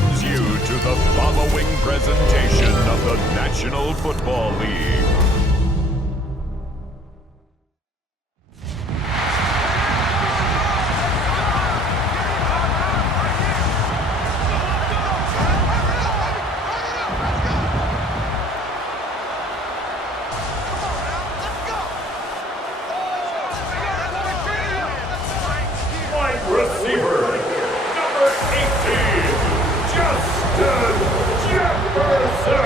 welcomes you to the following presentation of the National Football League. Receiver, number 18, Justin Jefferson.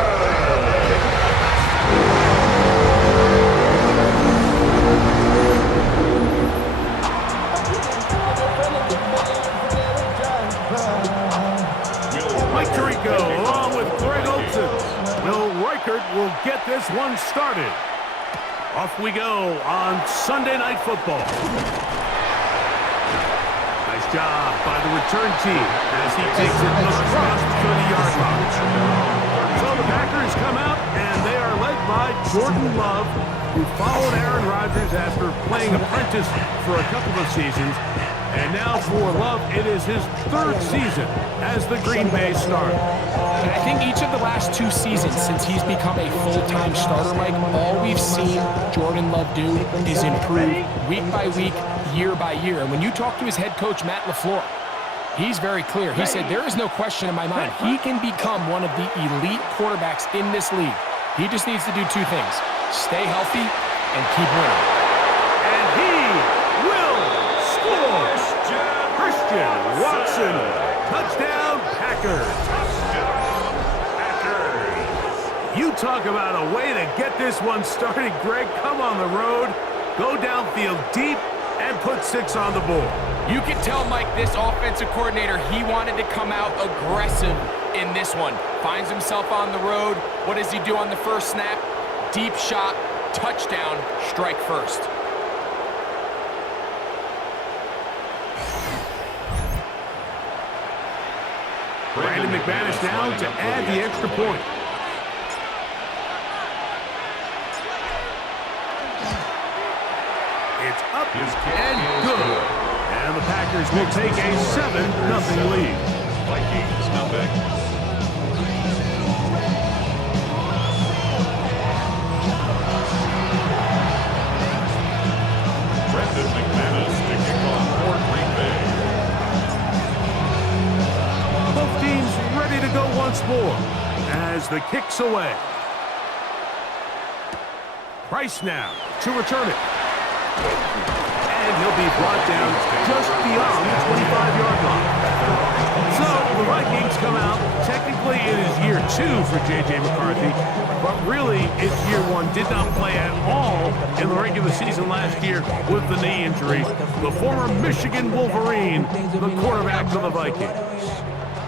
Mike Tirico along with Greg Olsen. Will Reichert will get this one started. Off we go on Sunday Night Football. Nice job by the return team as he takes it across the 30-yard line. So the Packers come out, and they are led by Jordan Love, who followed Aaron Rodgers after playing apprentice for a couple of seasons. And now for Love, it is his third season as the Green Bay starter. And I think each of the last two seasons since he's become a full-time starter, Mike, all we've seen Jordan Love do is improve week by week, year by year. And when you talk to his head coach, Matt LaFleur, he's very clear. He said, there is no question in my mind. He can become one of the elite quarterbacks in this league. He just needs to do two things: stay healthy and keep winning. And he will score. Christian Watson, touchdown Packers. You talk about a way to get this one started, Greg. Come on the road, go downfield deep, and put 6 on the board. You can tell, Mike, this offensive coordinator, he wanted to come out aggressive in this one. Finds himself on the road. What does he do on the first snap? Deep shot, touchdown, strike first. Brandon McManus now to add the extra point. It's up and good. And the Packers will take a 7-0 lead. Vikings now back. Brandon McManus to kick off for Green Bay. Both teams ready to go once more as the kick's away. Price now to return it. And he'll be brought down just beyond the 25-yard line. So the Vikings come out. Technically, it is year 2 for J.J. McCarthy, but really it's year 1. Did not play at all in the regular season last year with the knee injury. The former Michigan Wolverine, the quarterback of the Vikings.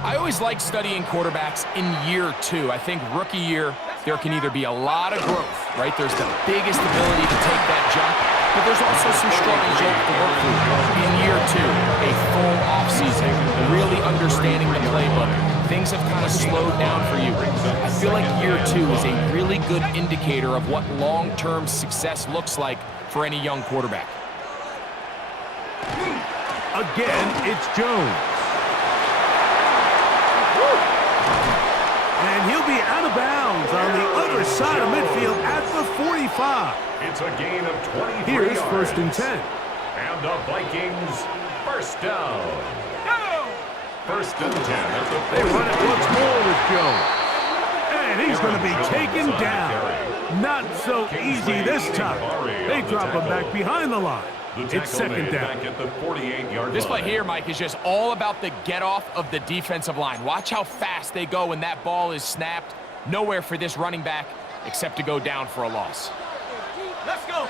I always like studying quarterbacks in year 2. I think rookie year, there can either be a lot of growth, right? There's the biggest ability to take that jump, but there's also some struggles you have to work through. In year 2, a full offseason, really understanding the playbook. Things have kind of slowed down for you. I feel like year 2 is a really good indicator of what long-term success looks like for any young quarterback. Again, it's Jones. And he'll be out of bounds on the other side of midfield at the 45. It's a gain of 23 Here's yards. 1st and 10. And the Vikings first down. First and 10 at the 40. They run it once more with Jones. And he's going to be taken down. Not so easy this time. They drop him back behind the line. It's 2nd down. Back at the 48-yard This play line. here, Mike, is just all about the get-off of the defensive line. Watch how fast they go when that ball is snapped. Nowhere for this running back except to go down for a loss. Let's go.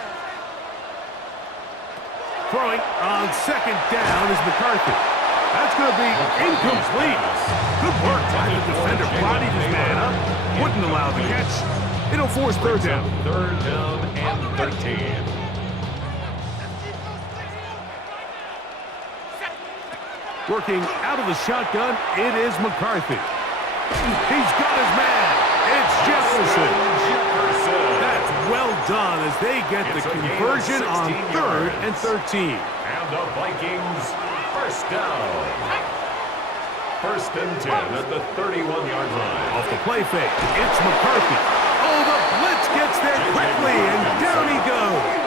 Throwing on 2nd down is McCarthy. That's going to be incomplete. Good work by the defender. Bodied his man up. Wouldn't allow the catch. It'll force 3rd down. 3rd down and 13. Working out of the shotgun, it is McCarthy. He's got his man. It's Jefferson. That's well done as they get the conversion on 3rd and 13. And the Vikings first down. First and 10 at the 31-yard line. Off the play fake, it's McCarthy. Oh, the blitz gets there quickly, and down he goes.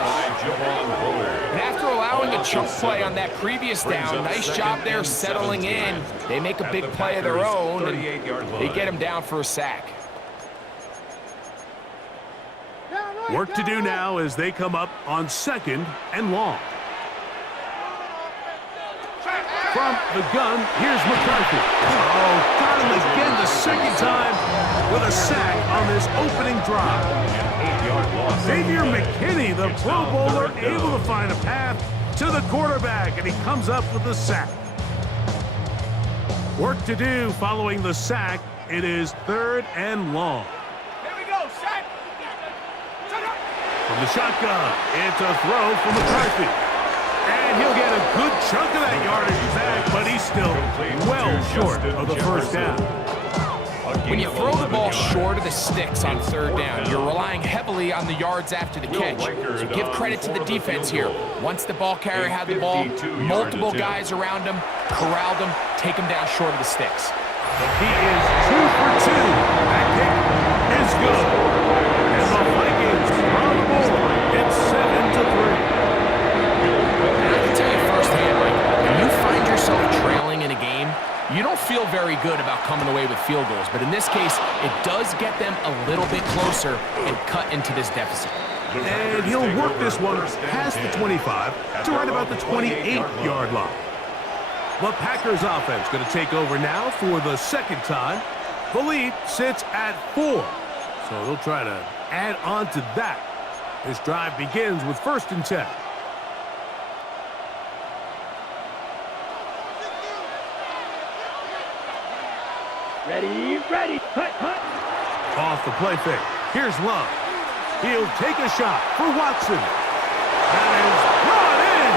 And after allowing a chunk play on that previous down, nice job there settling in. They make a big play of their own, and they get him down for a sack. Work to do now as they come up on 2nd and long. From the gun, here's McCarthy. Oh, got him again the second time with a sack on this opening drive. Xavier McKinney, the Pro Bowler, able to find a path to the quarterback, and he comes up with the sack. Work to do following the sack. It is 3rd and long. Here we go, sack. From the shotgun, it's a throw from McCarthy. And he'll get a good chunk of that yardage back, but he's still well short of the first down. When you throw the ball short of the sticks on 3rd down, you're relying heavily on the yards after the catch. So give credit to the defense here. Once the ball carrier had the ball, multiple guys around him, corralled him, take him down short of the sticks. He is 2 for 2. That kick is good. And the Vikings are on the board. It's 7-3. When you find yourself trailing in a game, you don't feel very good about coming away with field goals. But in this case, it does get them a little bit closer and cut into this deficit. And he'll work this one past the 25 to right about the 28-yard line. The Packers offense going to take over now for the second time. The lead sits at 4. So they'll try to add on to that. This drive begins with 1st and 10. Ready, hut. Off the play fake. Here's Love. He'll take a shot for Watson. That is brought in.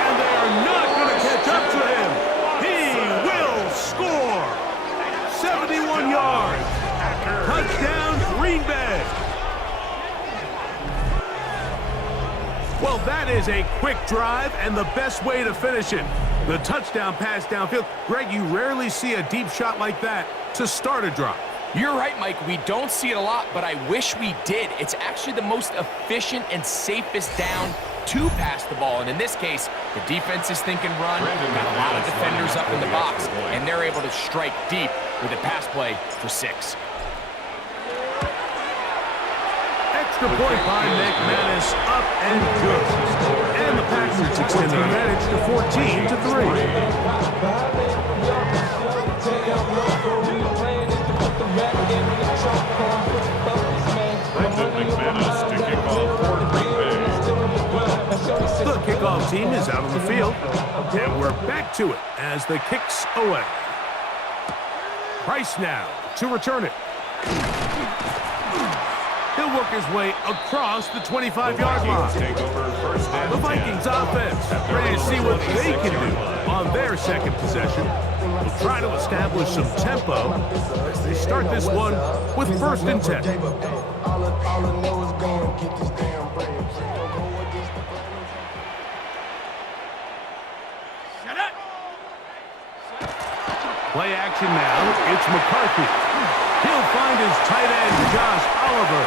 And they are not going to catch up to him. He will score. 71 yards. Touchdown, Green Bay. Well, that is a quick drive and the best way to finish it. The touchdown pass downfield. Greg, you rarely see a deep shot like that to start a drive. You're right, Mike. We don't see it a lot, but I wish we did. It's actually the most efficient and safest down to pass the ball. And in this case, the defense is thinking run, got a lot of defenders up in the box, and they're able to strike deep with a pass play for 6. Extra point by McManus, up and good. And the Packers extend their advantage to 14-3. McManus to kick off for Green Bay. The kickoff team is out on the field, and we're back to it as the kick's away. Price now to return it. He'll work his way across the 25-yard line. The Vikings offense ready to see what they can do on their second possession. They'll try to establish some tempo as they start this one with 1st and 10. Play action now. It's McCarthy. He'll find his tight end, Josh Oliver.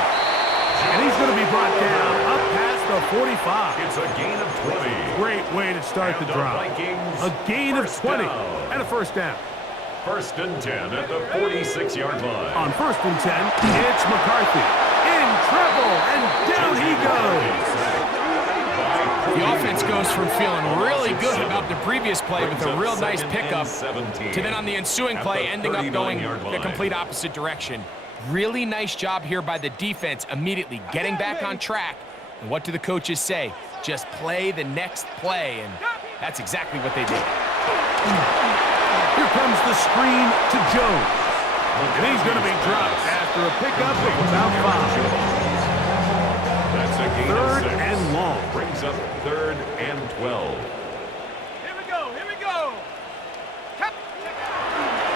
And he's going to be brought down up past the 45. It's a gain of 20. Great way to start the drive. A gain of 20 and a 1st down. 1st and 10 at the 46-yard line. On 1st and 10, it's McCarthy. In trouble, and down he goes. The offense goes from feeling really good about the previous play with a real nice pickup to then on the ensuing play ending up going the complete opposite direction. Really nice job here by the defense immediately getting back on track. And what do the coaches say? Just play the next play, and that's exactly what they did. Here comes the screen to Jones. And he's going to be dropped after a pickup of about 5. That's a gain 3rd of 6. and long. Brings up 3rd and 12. Here we go.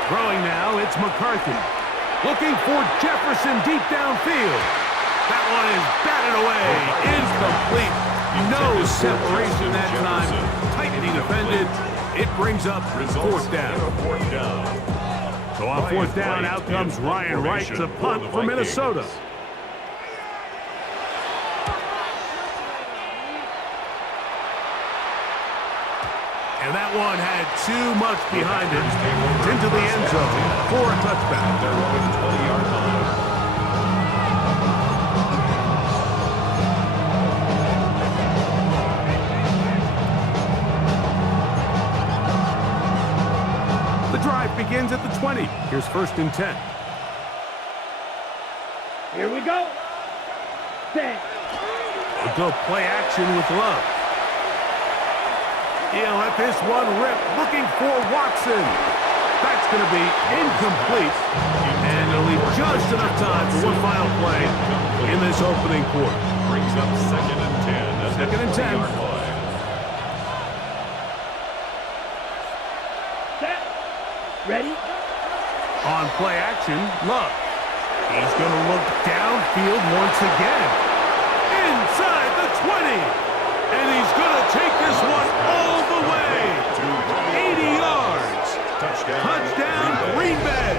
Throwing now, it's McCarthy. Looking for Jefferson deep downfield. That one is batted away. Incomplete. No separation that time. Tightly defended. It brings up fourth down. Fourth down. So on fourth down, out comes Ryan Wright to punt for Minnesota. And that one had too much behind it. It's into the end zone for a touchback. They're on the 20-yard line. The drive begins at the 20. Here's first and 10. Here we go. Set. We'll go play action with Love. He'll let this one rip, looking for Watson. That's going to be incomplete. And it'll leave just enough time for one final play in this opening quarter. Brings up second and 10. Second and 10. Set. Ready? On play action, Love. He's going to look downfield once again. Inside the 20. And he's going to take this one all the way. 80 yards. Touchdown, Green Bay.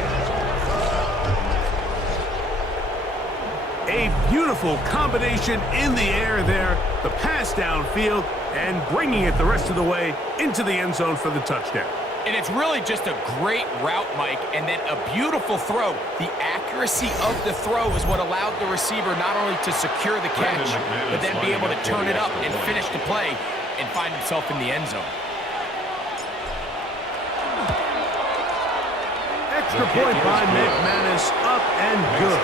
A beautiful combination in the air there. The pass downfield and bringing it the rest of the way into the end zone for the touchdown. And it's really just a great route, Mike, and then a beautiful throw. The accuracy of the throw is what allowed the receiver not only to secure the catch, but then be able to turn it up and finish the play and find himself in the end zone. Extra point by McManus, up and good.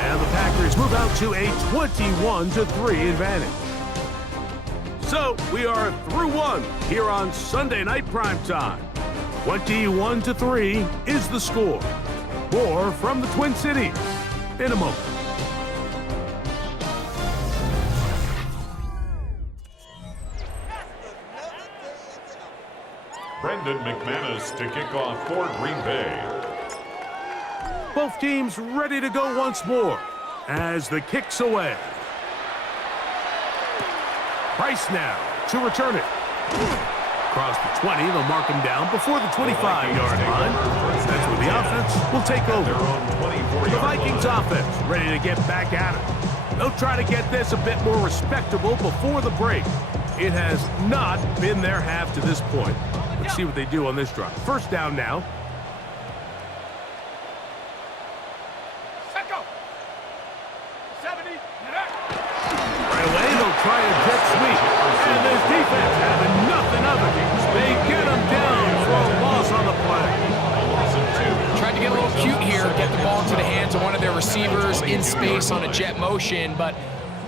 And the Packers move out to a 21-3 advantage. So we are through one here on Sunday Night Primetime. 21-3 is the score. More from the Twin Cities in a moment. Brendan McManus to kick off for Green Bay. Both teams ready to go once more as the kick's away. Price now to return it. Across the 20, they'll mark him down before the 25-yard line. That's where the offense will take over. The Vikings offense ready to get back at it. They'll try to get this a bit more respectable before the break. It has not been their half to this point. Let's see what they do on this drive. First down now. Set go. 70. Right away, they'll try a jet sweep. And this defense having nothing of it. They get him down for a loss on the play. Tried to get a little cute here, get the ball into the hands of one of their receivers in space on a jet motion, but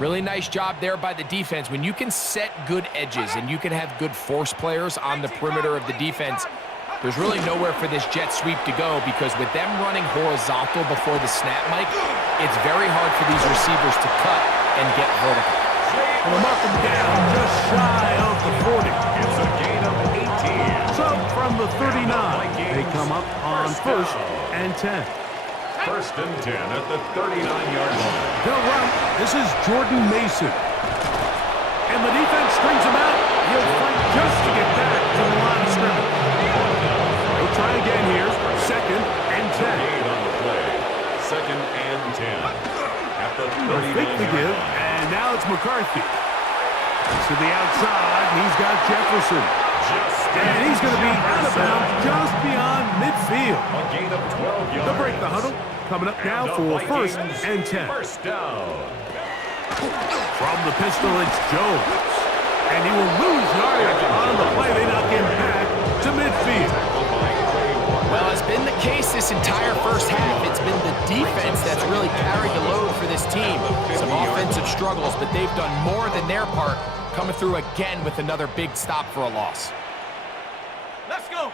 really nice job there by the defense. When you can set good edges and you can have good force players on the perimeter of the defense, there's really nowhere for this jet sweep to go, because with them running horizontal before the snap, Mike, it's very hard for these receivers to cut and get vertical. And they'll mark him down just shy of the 40. It's a gain of 18. So from the 39, they come up on first and 10. First and 10 at the 39-yard line. They'll run. This is Jordan Mason. And the defense strings him out. He'll fight just to get back to the line of scrimmage. They'll try again here. Second and 10. Gain on the play. Second and 10. At the 39-yard give, line. and now it's McCarthy. To the outside, he's got Jefferson. And he's going to be out of bounds just beyond midfield. A gain of 12 yards. They'll break the huddle. Coming up now for first and 10. First down. From the pistol, it's Jones. And he will lose yardage on the play. They knock him back to midfield. Well, it's been the case this entire first half. It's been the defense that's really carried the load for this team. Some offensive struggles, but they've done more than their part, coming through again with another big stop for a loss. Let's go.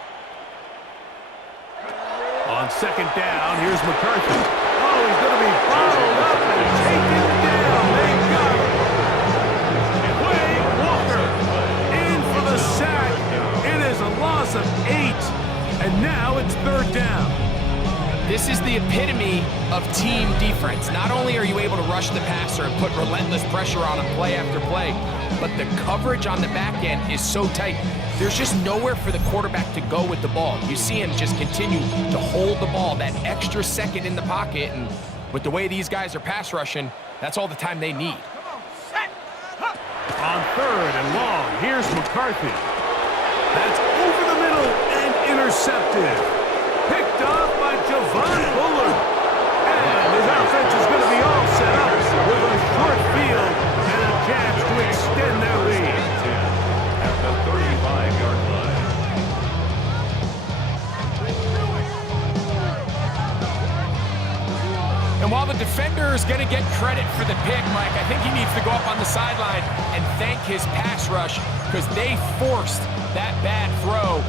On second down, here's McCarthy. Oh, he's going to be followed up and taken down. They got him. Wade Walker in for the sack. It is a loss of 8. And now it's third down. This is the epitome of team defense. Not only are you able to rush the passer and put relentless pressure on him play after play, but the coverage on the back end is so tight. There's just nowhere for the quarterback to go with the ball. You see him just continue to hold the ball that extra second in the pocket, and with the way these guys are pass rushing, that's all the time they need. On 3rd and long, here's McCarthy. That's over the middle and intercepted. Picked off by Javon Bullard. And his offense is going to be all set up with a short field and a chance to extend their lead. At the 35-yard line. And while the defender is going to get credit for the pick, Mike, I think he needs to go up on the sideline and thank his pass rush because they forced that bad throw.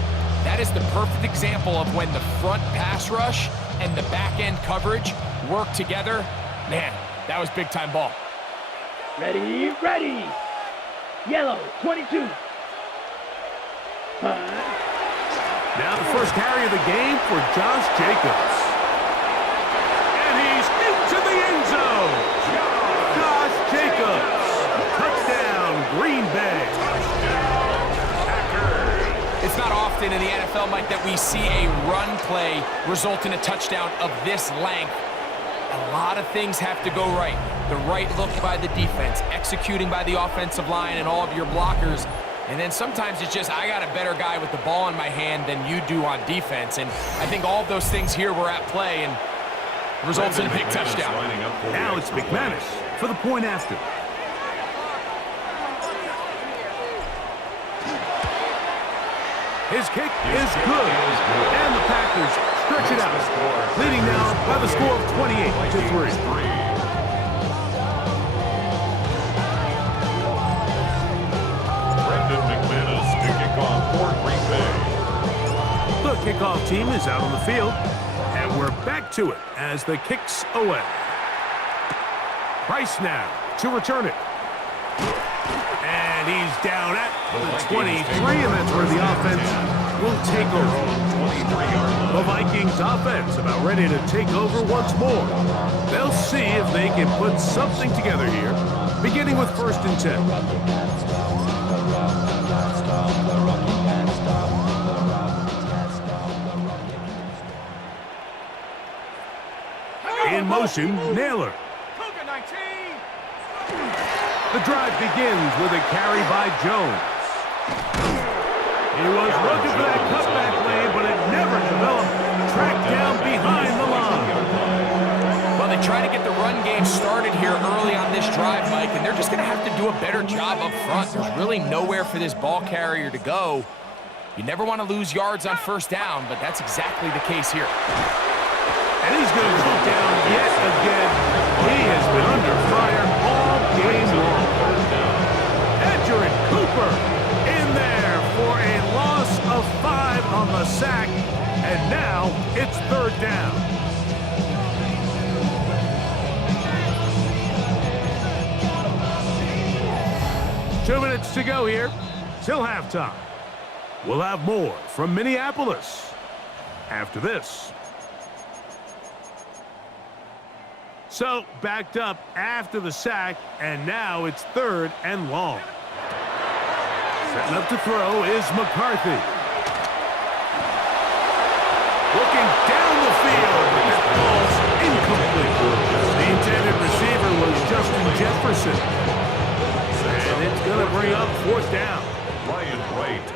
That is the perfect example of when the front pass rush and the back end coverage work together. Man, that was big-time ball. Ready, ready. Yellow, 22. Now the first carry of the game for Josh Jacobs. And he's into the end zone. Josh Jacobs. Touchdown, Green Bay. It's not often in the NFL, Mike, that we see a run play result in a touchdown of this length. A lot of things have to go right. The right look by the defense, executing by the offensive line and all of your blockers. And then sometimes it's just, I got a better guy with the ball in my hand than you do on defense. And I think all of those things here were at play and results in a big touchdown. Now it's McManus for the point after. His kick is good. And the Packers stretch it out, leading now by the score of 28-3. McManus to kick off for Green Bay. The kickoff team is out on the field, and we're back to it as the kick's away. Price now to return it. And he's down at the 23, and that's where the offense will take over. The Vikings offense about ready to take over once more. They'll see if they can put something together here, beginning with 1st and 10. In motion, Naylor. The drive begins with a carry by Jones. He was looking for that cutback lane, but it never developed. Tracked down behind the line. Well, they try to get the run game started here early on this drive, Mike, and they're just going to have to do a better job up front. There's really nowhere for this ball carrier to go. You never want to lose yards on 1st down, but that's exactly the case here. And he's going to go down yet again. He has been under fire all game long. Edgerrin Cooper in there for a loss of 5 on the sack. And now it's 3rd down. Two minutes to go here till halftime. We'll have more from Minneapolis after this. So, backed up after the sack, and now it's 3rd and long. Setting up to throw is McCarthy. Looking down the field, but that ball's incomplete. The intended receiver was Justin Jefferson. And it's going to bring up 4th down.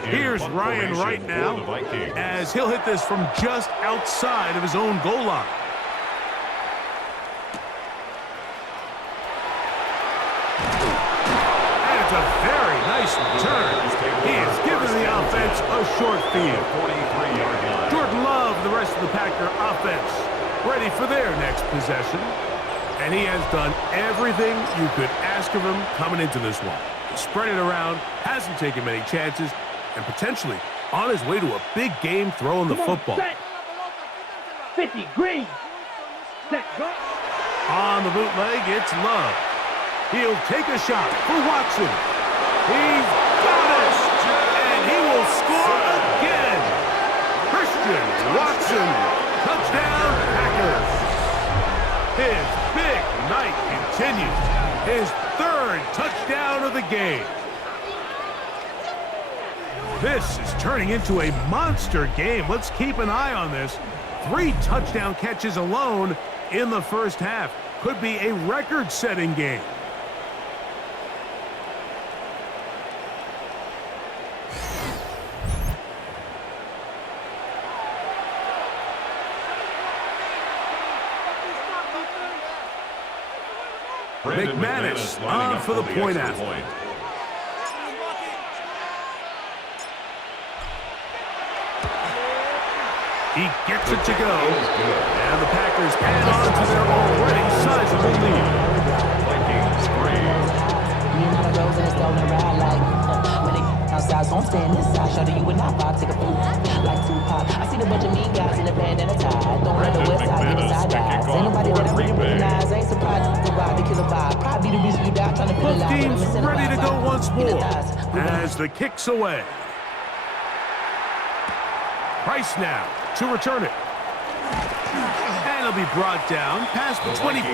Here's Ryan Wright now, as he'll hit this from just outside of his own goal line. A very nice return. He has given the offense a short field. Jordan Love, the rest of the Packer offense, ready for their next possession. And he has done everything you could ask of him coming into this one. Spread it around, hasn't taken many chances, and potentially on his way to a big game throwing the football. Set. 50, green. Set, go. On the bootleg, it's Love. He'll take a shot for Watson. He's got it! And he will score again. Christian Watson. Touchdown, Packers. His big night continues. His 3rd touchdown of the game. This is turning into a monster game. Let's keep an eye on this. 3 touchdown catches alone in the first half. Could be a record-setting game. McManus on for the point after. He gets it to go. And the Packers add on to their already sizable lead. Vikings 3. Outside, so I'm staying inside. Show you would not vibe, take a food like Tupac. I see a bunch of mean guys in the band and a tie. Don't let the west side get inside guys. Ain't nobody that I really recognize. Ain't surprised to ride the killer vibe. Probably the reason you die trying to feel Both alive. teams ready to go once more as the kick's away. Price now to return it. And it'll be brought down past the 25.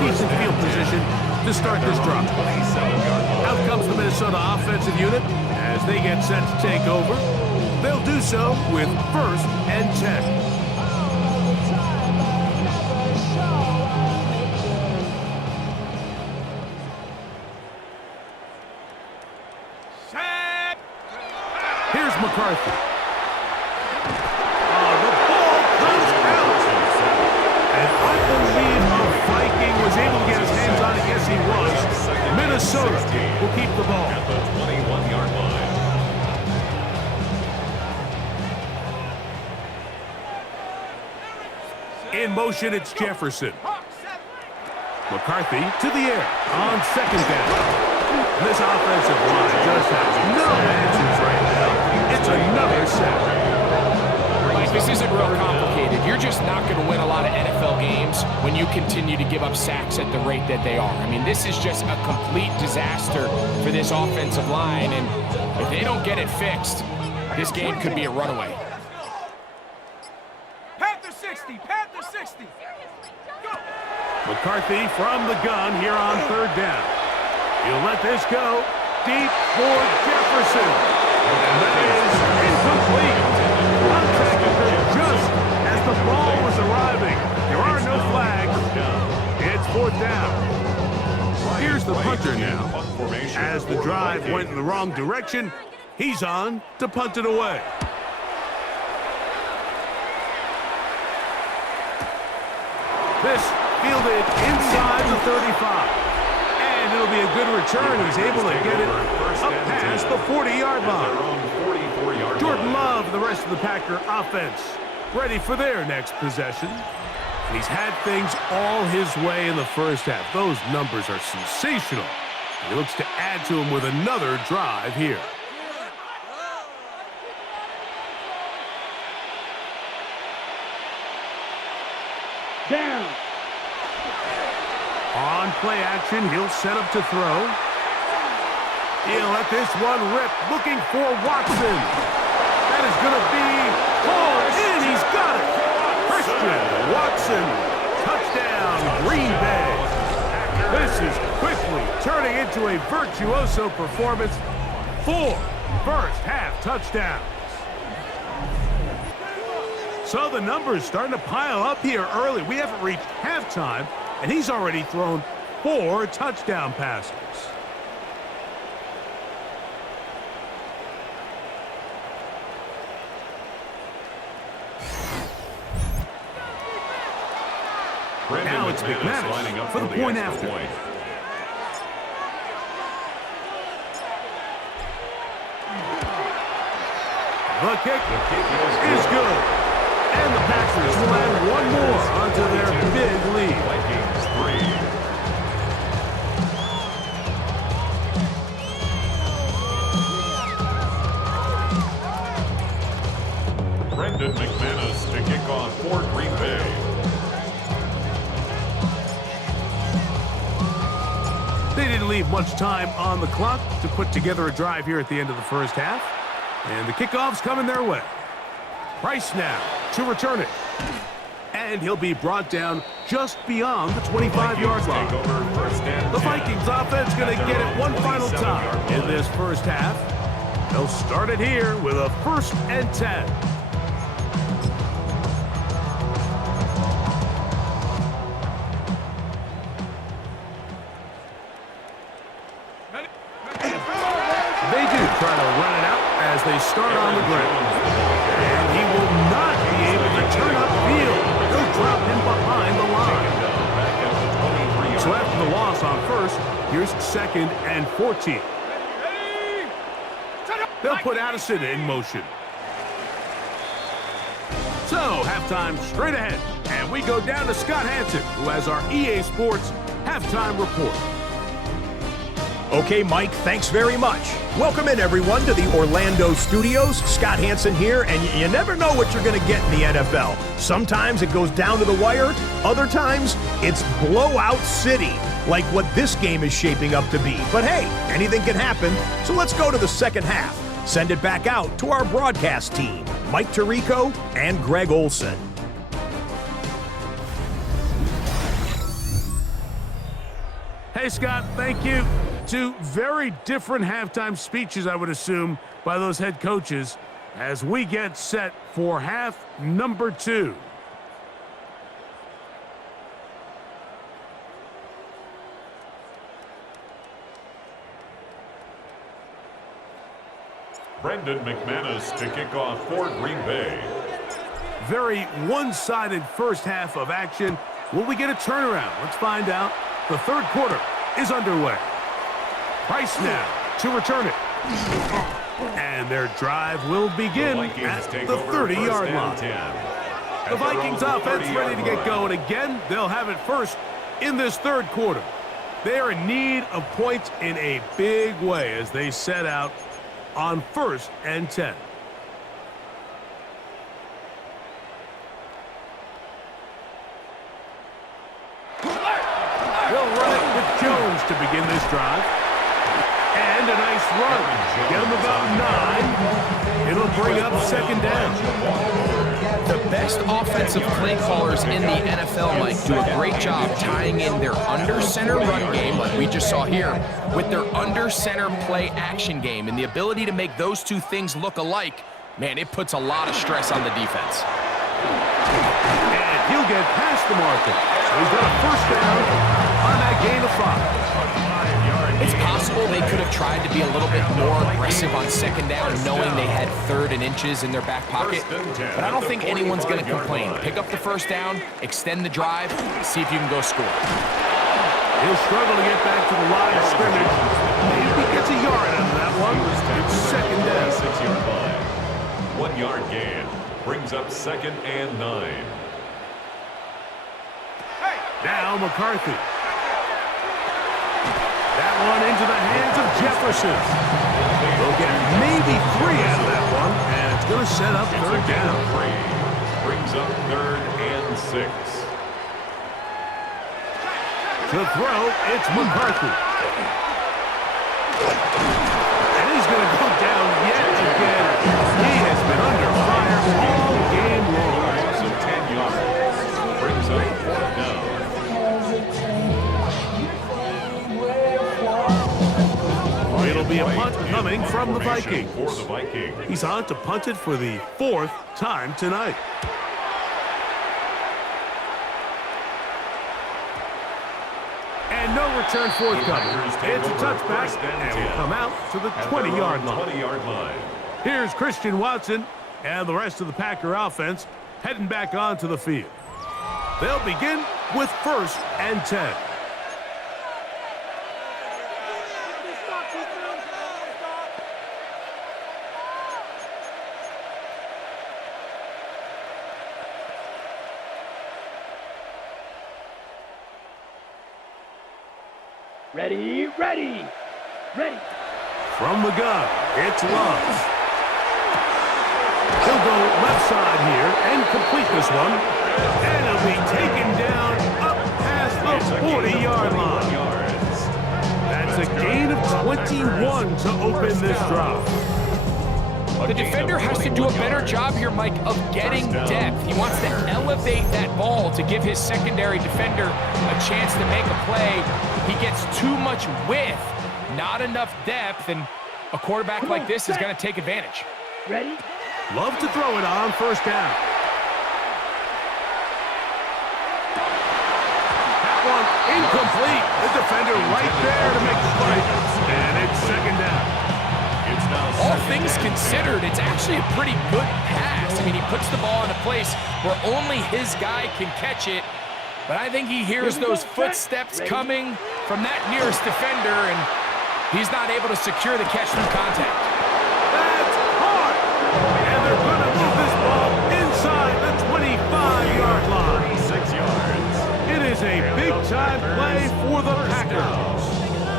Decent field position to start this drive. Out comes the Minnesota offensive unit as they get set to take over. They'll do so with 1st and 10. Set. Here's McCarthy. The ball comes out. And I believe a Viking was able to get his hands on it. Yes, he was. Minnesota will keep the ball. At the 21-yard line. In motion, it's Jefferson. McCarthy to the air on 2nd down. This offensive line just has no answers right now. It's another sack. This isn't real complicated. You're just not going to win a lot of NFL games when you continue to give up sacks at the rate that they are. I mean, this is just a complete disaster for this offensive line, and if they don't get it fixed, this game could be a runaway. Panther 60, Panther 60. Go. McCarthy from the gun here on 3rd down. He'll let this go deep for Jefferson. And that is incomplete. Contact occurred just as the ball was arriving. There are no flags. It's 4th down. Here's the punter now. As the drive went in the wrong direction, he's on to punt it away. This fielded inside the 35. And it'll be a good return. He's able to get it up past the 40-yard line. Jordan Love, the rest of the Packer offense, ready for their next possession. And he's had things all his way in the first half. Those numbers are sensational. He looks to add to them with another drive here. Down. On play action, he'll set up to throw. He'll let this one rip, looking for Watson. That is going to be hauled in. He's got it. Christian Watson, touchdown, Green Bay. This is quickly turning into a virtuoso performance. 4 first-half touchdowns. So the numbers starting to pile up here early. We haven't reached halftime, and he's already thrown 4 touchdown passes. Now it's McManus for the point after. The kick is good. And the Packers will add one more onto their big lead. Vikings 3. Brendan McManus to kick off for Green Bay. They didn't leave much time on the clock to put together a drive here at the end of the first half. And the kickoff's coming their way. Price now to return it. And he'll be brought down just beyond the 25-yard line. The Vikings offense going to get it one final time in this first half. They'll start it here with a 1st and 10. They do try to run it out as they start on the ground. And he will not be able to turn upfield. They'll drop him behind the line. So after the loss on 1st, here's 2nd and 14. They'll put Addison in motion. So, halftime straight ahead. And we go down to Scott Hansen, who has our EA Sports halftime report. Okay, Mike, thanks very much. Welcome in, everyone, to the Orlando studios. Scott Hansen here, and you never know what you're going to get in the NFL. Sometimes it goes down to the wire. Other times, it's blowout city, like what this game is shaping up to be. But hey, anything can happen, so let's go to the second half. Send it back out to our broadcast team, Mike Tirico and Greg Olson. Hey, Scott, thank you. Two very different halftime speeches, I would assume, by those head coaches as we get set for half number 2. Brendan McManus to kick off for Green Bay. Very one-sided first half of action. Will we get a turnaround? Let's find out. The 3rd quarter is underway. Price now to return it. And their drive will begin at the 30-yard line. The Vikings offense ready to get going again. They'll have it first in this 3rd quarter. They are in need of points in a big way as they set out on 1st and 10. They'll run it with Jones to begin this drive. And a nice run. Get them about 9. It'll bring up 2nd down. The best offensive play callers in the NFL, Mike, do a great job tying in their under-center run game, like we just saw here, with their under-center play action game. And the ability to make those two things look alike, man, it puts a lot of stress on the defense. And he'll get past the marker. So he's got a 1st down on that gain of 5. It's possible they could have tried to be a little bit more aggressive on 2nd down, knowing they had 3rd and inches in their back pocket. But I don't think anyone's going to complain. Pick up the 1st down, extend the drive, see if you can go score. He'll struggle to get back to the line of scrimmage. Maybe he gets a yard out of that one. It's 2nd down. 6-yard line. 1-yard gain brings up 2nd and 9. Now McCarthy. That one into the hands of Jefferson. They'll get maybe 3 out of that one, and it's going to set up 3rd down. Brings up 3rd and 6. To throw, it's McCarthy. And he's going to go down yet again. He has been under fire all game long. So 10 yards. Brings up 4th down. It'll be a punt coming from the Vikings. For the Vikings. He's on to punt it for the 4th time tonight. And no return forthcoming. It's a touchback, and will come out to the 20-yard line. 20-yard line. Here's Christian Watson and the rest of the Packer offense heading back onto the field. They'll begin with 1st and 10. Ready, ready, ready. From the gun, it's Love. He'll go left side here and complete this one. And he'll be taken down up past the 40-yard line. That's a gain of 21 to open this drive. The defender has to do a better job here, Mike, of getting depth. He wants to elevate that ball to give his secondary defender a chance to make a play. He gets too much width, not enough depth, and A quarterback like this is going to take advantage. Ready? Love to throw it on first down. That one incomplete. The defender right there to make the play. And it's second down. It's now All second things down. considered, it's actually a pretty good pass. I mean, he puts the ball in a place where only his guy can catch it. But I think he hears those footsteps coming from that nearest defender, and he's not able to secure the catch through contact. That's hard. And they're going to move this ball inside the 25-yard line. 36 yards. It is a big-time play for the Packers.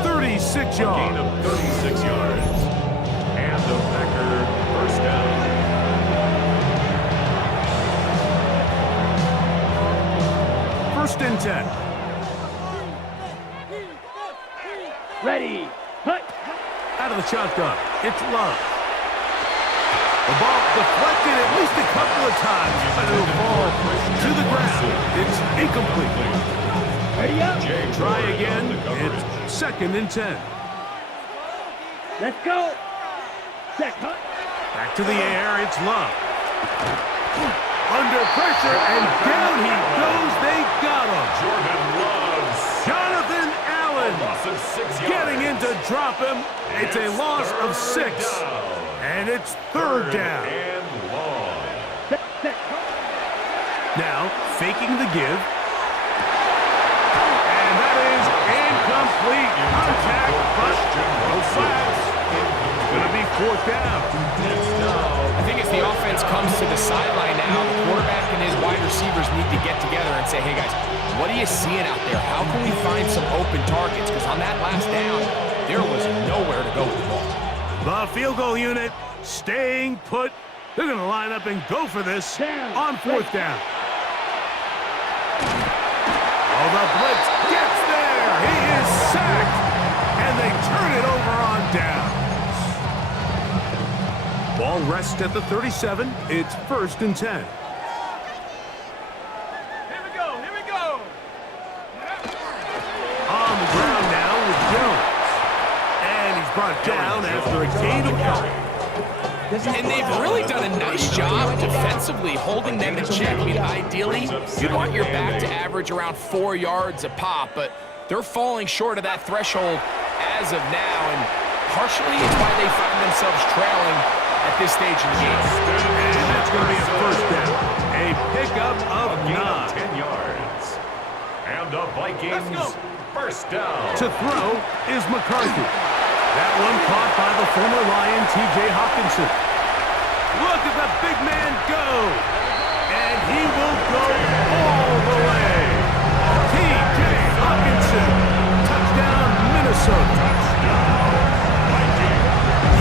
36 Gain yards. of 36 yards. And the Packer first down. First and 10. Ready. Hut. Out of the shotgun, it's Love. The ball deflected at least a couple of times, but it'll fall to the ground. It's incomplete. Ready up. Try again. It's second and 10. Let's go. Check. Hut. Back to the air, it's Love. Under pressure, and down he goes. They got him. Jordan Loves. Jonathan Allen Loss of 6 yards. getting in to drop him. It's a loss of 6. And it's third down. And long. Set. Now, faking the give. And that is incomplete. Contact, but no flags. Gonna be fourth down. I think as the offense comes to the sideline now, the quarterback and his wide receivers need to get together and say, hey guys, what are you seeing out there? How can we find some open targets? Because on that last down, there was nowhere to go with the ball. The field goal unit staying put. They're going to line up and go for this on fourth down. Oh, the blitz gets there. He is sacked. And they turn it over on down. Ball rests at the 37. It's first and 10. Here we go. On the ground now with Jones. And he's brought down after a gain of 8. And they've really done a nice job defensively holding them in check. I mean, ideally, you'd want your back to average around 4 yards a pop, but they're falling short of that threshold as of now, and partially it's why they find themselves trailing at this stage in the game. And that's going to be a first down. A pickup of Gain of 9. 10 yards. And the Vikings first down. To throw is McCarthy. That one caught by the former Lion, T.J. Hawkinson. Look at the big man go. And he will go all the way. T.J. Hawkinson. Touchdown, Minnesota.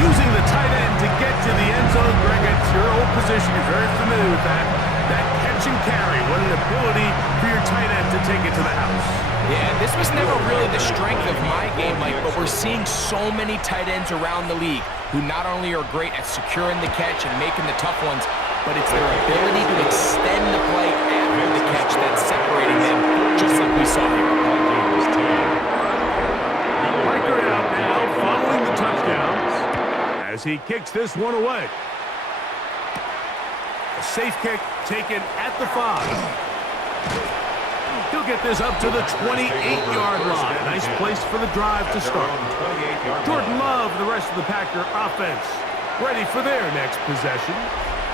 Using the tight end to get to the end zone, Greg, it's your old position. You're very familiar with that. That catch and carry. What an ability for your tight end to take it to the house. Yeah, this was never really the strength of my game, Mike, but we're seeing so many tight ends around the league who not only are great at securing the catch and making the tough ones, but it's their ability to extend the play after the catch that's separating them, just like we saw here. Riker out now, following the touchdown, as he kicks this one away. A safe kick taken at the 5. He'll get this up to the 28-yard line. Nice place for the drive to start. Jordan Love, the rest of the Packer offense, ready for their next possession.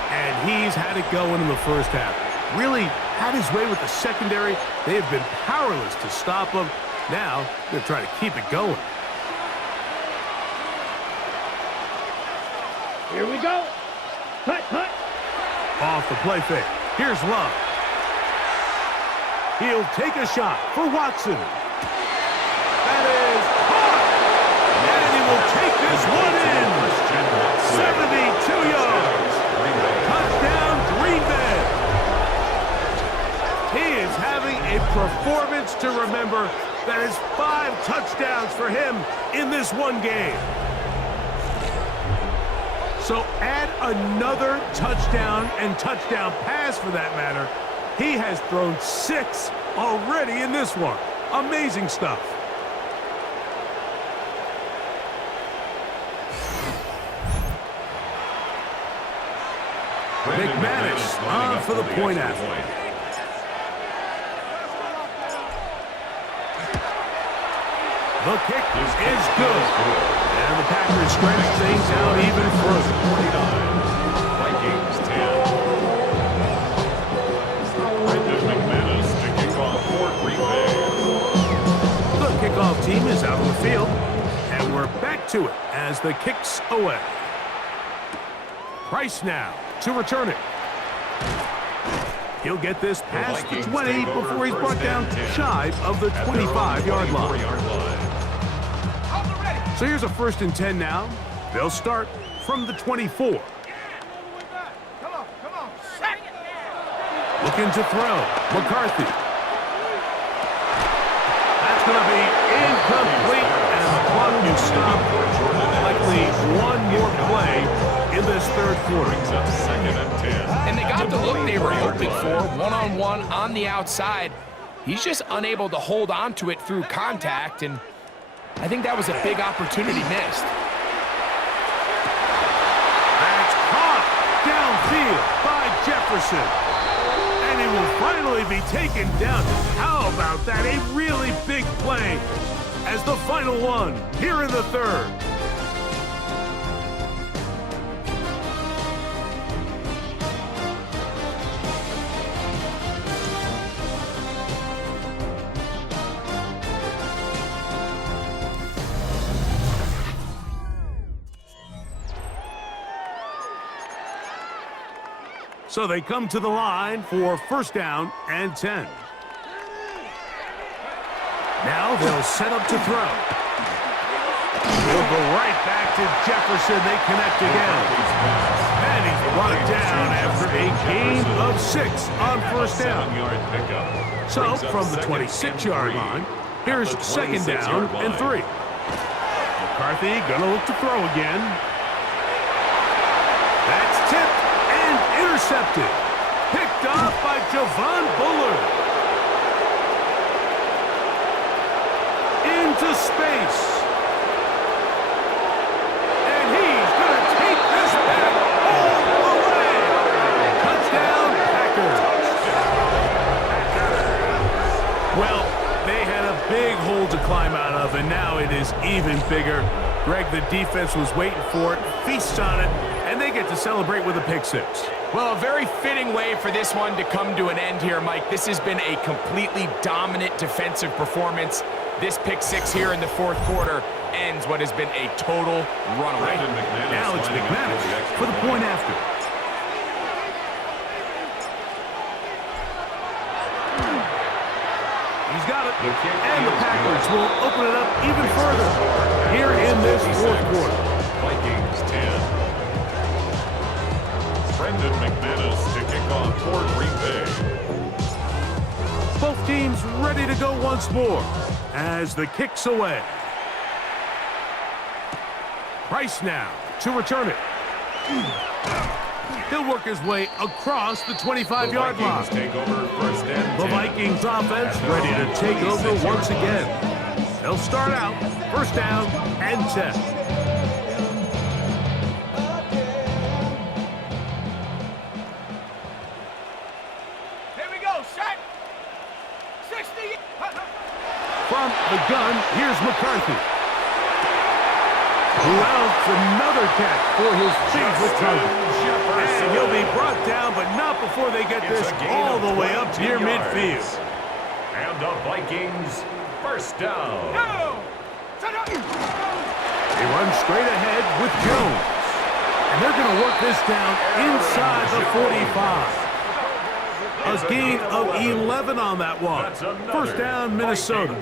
And he's had it going in the first half. Really had his way with the secondary. They have been powerless to stop him. Now, they're trying to keep it going. Here we go. Hut. Off the play fake. Here's Love. He'll take a shot for Watson. That is hard. And he will take this one in. 72 yards. Touchdown, Green Bay. He is having a performance to remember. That is 5 touchdowns for him in this one game. So add another touchdown and touchdown pass for that matter. He has thrown 6 already in this one. Amazing stuff. McManus on for the point after. The kick is good. And the Packers stretch things out even further. 49. Vikings 10. Brendan McManus to kick off for Green Bay. The kickoff team is out on the field. And we're back to it as the kick's away. Price now to return it. He'll get this past the 20 before he's brought down shy of the 25-yard line. So here's a 1st and 10 now. They'll start from the 24. Come on. Looking to throw. McCarthy. That's going to be incomplete, and the clock will stop. Likely one more play in this 3rd quarter. 2nd and 10. And they got the look they were hoping for, one-on-one on the outside. He's just unable to hold on to it through contact, and I think that was a big opportunity missed. That's caught downfield by Jefferson. And he will finally be taken down. How about that? A really big play as the final one here in the 3rd. So they come to the line for 1st down and 10. Now they'll set up to throw. He'll go right back to Jefferson. They connect again. And he's brought down after a gain of 6 on 1st down. So from the 26-yard line, here's 2nd down and 3. McCarthy gonna look to throw again. That's tipped. Intercepted. Picked off by Javon Bullard. Into space. And he's going to take this back all the way. Touchdown, Packers. Well, they had a big hole to climb out of, and now it is even bigger. Greg, the defense was waiting for it, feasts on it, and they get to celebrate with a pick 6. Well, a very fitting way for this one to come to an end here, Mike. This has been a completely dominant defensive performance. This pick 6 here in the 4th quarter ends what has been a total runaway. Now it's McManus for the point after. He's got it, and the Packers will open it up even further here in this 4th quarter. Vikings 10. Brendan McManus to kick off for Green Bay. Both teams ready to go once more as the kick's away. Price now to return it. He'll work his way across the 25-yard line. The Vikings offense ready to take over once again. They'll start out 1st down and 10. From the gun, here's McCarthy. Who else? Another catch for his favorite target. And he'll be brought down, but not before they get this all the way up near midfield. And the Vikings 1st down. They run straight ahead with Jones. And they're going to work this down inside the 45. A gain of 11 on that one. 1st down, Minnesota.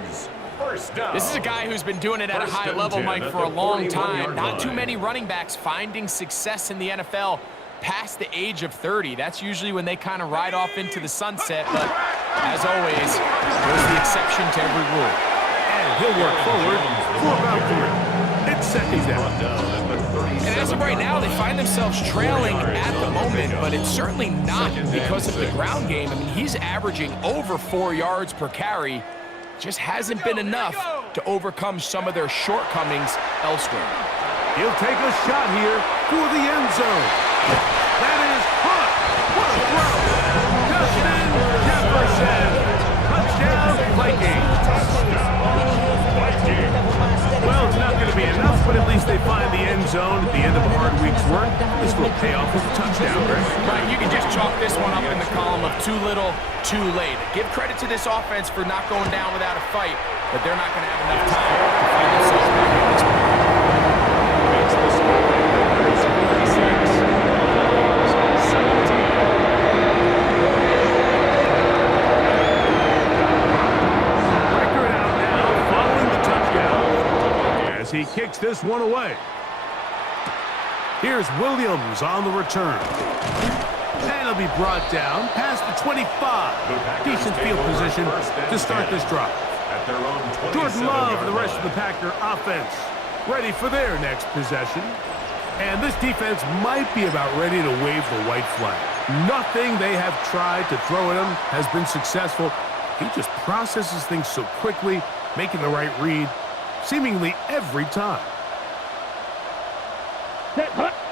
This is a guy who's been doing it at a high level, Mike, for a long time. Not too many running backs finding success in the NFL past the age of 30. That's usually when they kind of ride off into the sunset, but as always, there's the exception to every rule. And he'll work forward for about 3. It's 2nd down. And as of right now, they find themselves trailing at the moment, but it's certainly not because of the ground game. I mean, he's averaging over 4 yards per carry. Just hasn't been enough to overcome some of their shortcomings elsewhere. He'll take a shot here for the end zone. That is caught will pay off with a touchdown, Greg. Right, you can just chalk this one up in the column of too little, too late. Give credit to this offense for not going down without a fight, but they're not going to have enough time to find themselves back in this one. Makes the score 46. Record out now following the touchdown as he kicks this one away. Here's Williams on the return. And he'll be brought down past the 25. Decent field position to start this drive. At their own Jordan Love and the rest of the line. Packer offense ready for their next possession. And this defense might be about ready to wave the white flag. Nothing they have tried to throw at him has been successful. He just processes things so quickly, making the right read seemingly every time.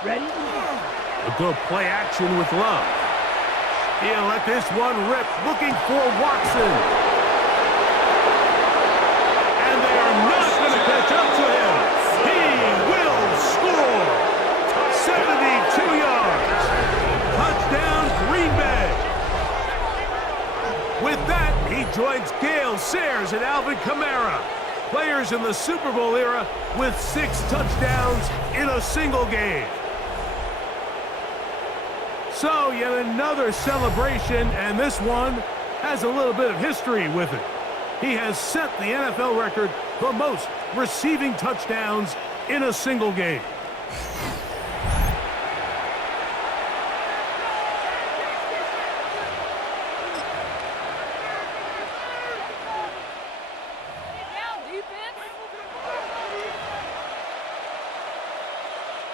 Ready? A good play action with Love. He'll let this one rip, looking for Watson. And they are not going to catch up to him. He will score. 72 yards. Touchdown, Green Bay. With that, he joins Gale Sayers and Alvin Kamara, players in the Super Bowl era with 6 touchdowns in a single game. So, yet another celebration, and this one has a little bit of history with it. He has set the NFL record for most receiving touchdowns in a single game.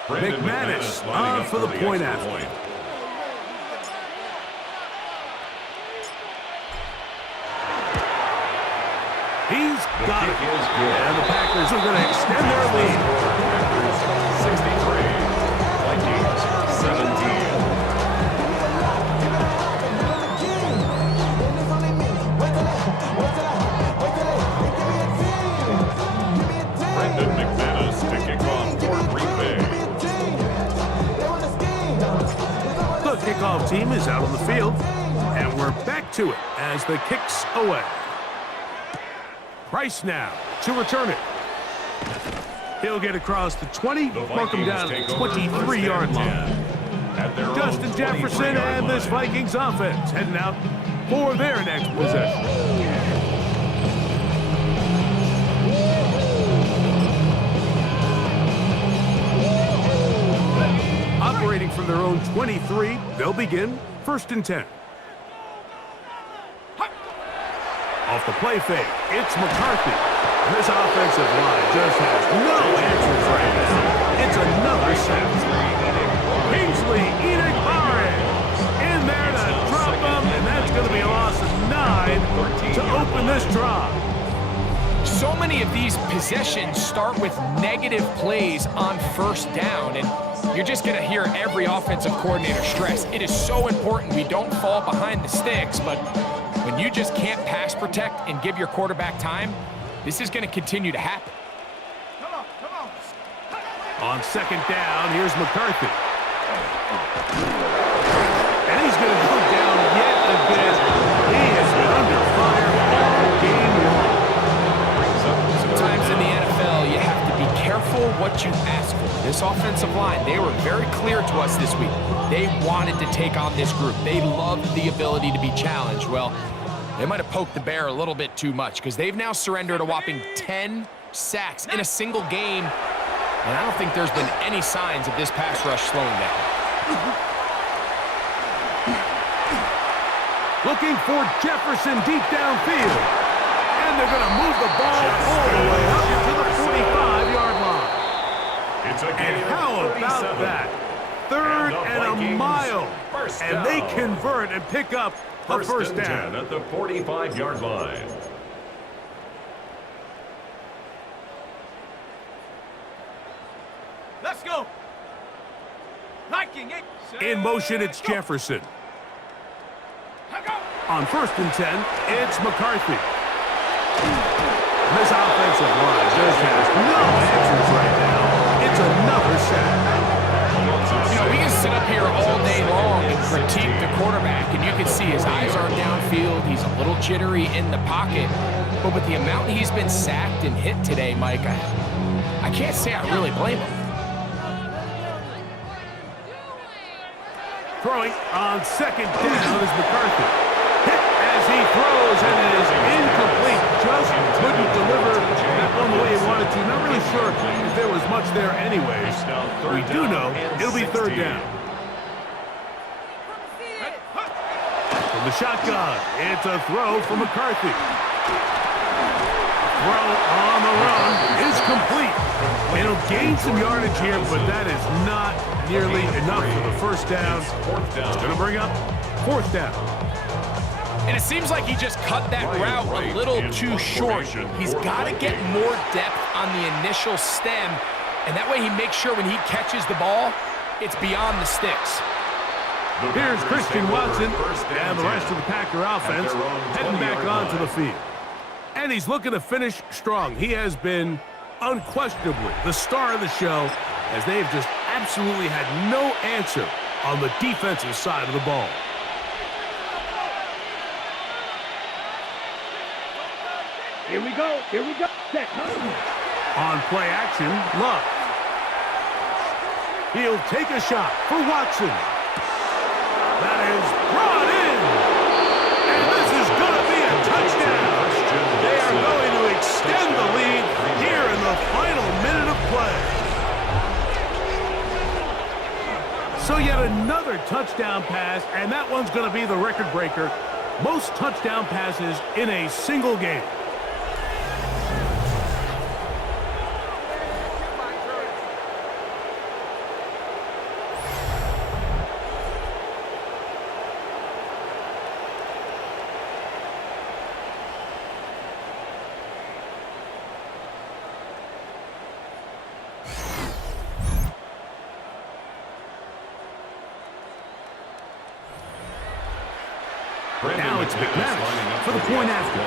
McManus on for the point after. He's got it. And the Packers are going to extend their lead. 63. Vikings 17. Brendan McManus to kick off for Green Bay. The kickoff team is out on the field, and we're back to it as the kick's away. Price now to return it. He'll get across the 20, mark him down at the 23-yard line. Justin Jefferson and this Vikings offense heading out for their next possession. Operating from their own 23, they'll begin 1st and 10. Off the play fake, it's McCarthy. And this offensive line just has no answers right now. It's another sack. Kingsley Enagbare in there to drop him, and that's going to be a loss of 9 to open this drive. So many of these possessions start with negative plays on 1st down, and you're just going to hear every offensive coordinator stress. It is so important we don't fall behind the sticks, but when you just can't pass protect and give your quarterback time, this is going to continue to happen. On 2nd down, here's McCarthy. And he's going to go down yet again. He has been under fire all game long. Sometimes in the NFL, you have to be careful what you ask for. This offensive line, they were very clear to us this week. They wanted to take on this group. They loved the ability to be challenged. Well, they might have poked the bear a little bit too much because they've now surrendered a whopping 10 sacks in a single game. And I don't think there's been any signs of this pass rush slowing down. Looking for Jefferson deep downfield. And they're going to move the ball all the way up to the 45-yard line. And how about that? 3rd and a mile. And they convert and pick up a 1st down. At the 45-yard line. Let's go. Viking 8. In motion, it's Jefferson. On 1st and 10, it's McCarthy. This offensive line just has no answers right now. It's another sack. You know, we can sit up here all day long and critique the quarterback, and you can see his eyes aren't downfield. He's a little jittery in the pocket. But with the amount he's been sacked and hit today, Mike, I can't say I really blame him. Throwing on second down is McCarthy. Hit as he throws, and it is incomplete. Just couldn't deliver that one the way he wanted to. Not really sure if there was much there anyways. We do know it'll be third down. From the shotgun, it's a throw from McCarthy. Throw on the run is complete. It'll gain some yardage here, but that is not nearly enough for the first down. It's going to bring up fourth down. And it seems like he just cut that route a little too short. He's got to get more depth on the initial stem, and that way he makes sure when he catches the ball, it's beyond the sticks. Here's Christian Watson and the rest of the Packer offense heading back onto the field. And he's looking to finish strong. He has been unquestionably the star of the show, as they've just absolutely had no answer on the defensive side of the ball. Here we go. Set. On play action, Love. He'll take a shot for Watson. That is brought in. And this is going to be a touchdown. They are going to extend the lead here in the final minute of play. So yet another touchdown pass, and that one's going to be the record breaker. Most touchdown passes in a single game. Now it's McManus for the point after.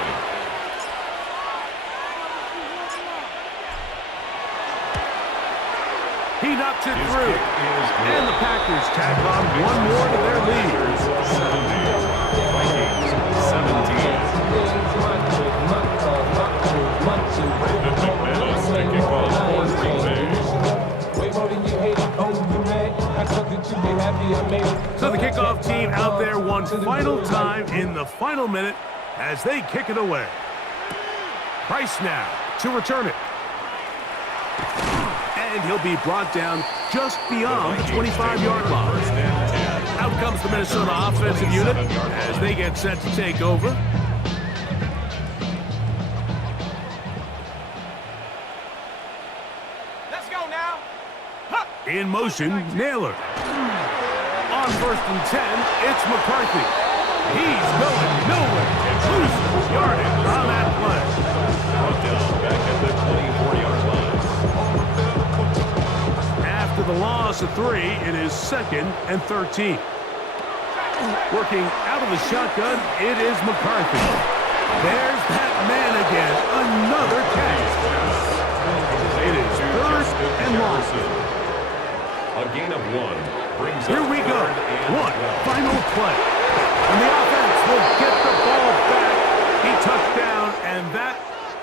He knocks it through. And the Packers tack on one more to their lead. Vikings 17. So the kickoff team out there one final time in the final minute as they kick it away. Price now to return it. And he'll be brought down just beyond the 25-yard line. Out comes the Minnesota offensive unit as they get set to take over. Let's go now. In motion, Naylor. On 1st and 10, it's McCarthy. He's going nowhere. Loses yardage on that play. Brought down back at the 24-yard line. After the loss of 3, it is 2nd and 13. Working out of the shotgun, it is McCarthy. There's that man again. Another catch. It is 3rd and long. A gain of 1 brings Here up we go. 3rd and One 12. final play. And the offense will get the ball back. He touched down, and that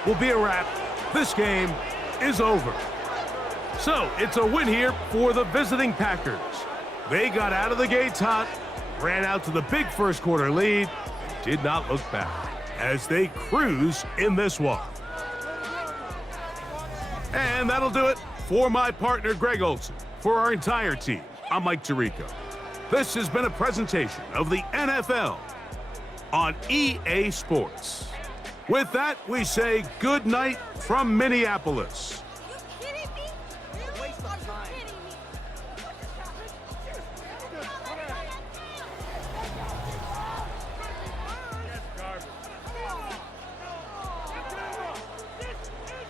will be a wrap. This game is over. So it's a win here for the visiting Packers. They got out of the gates hot, ran out to the big first quarter lead, did not look back as they cruise in this one. And that'll do it for my partner, Greg Olson. For our entire team, I'm Mike Tirico. This has been a presentation of the NFL on EA Sports. With that, we say good night from Minneapolis.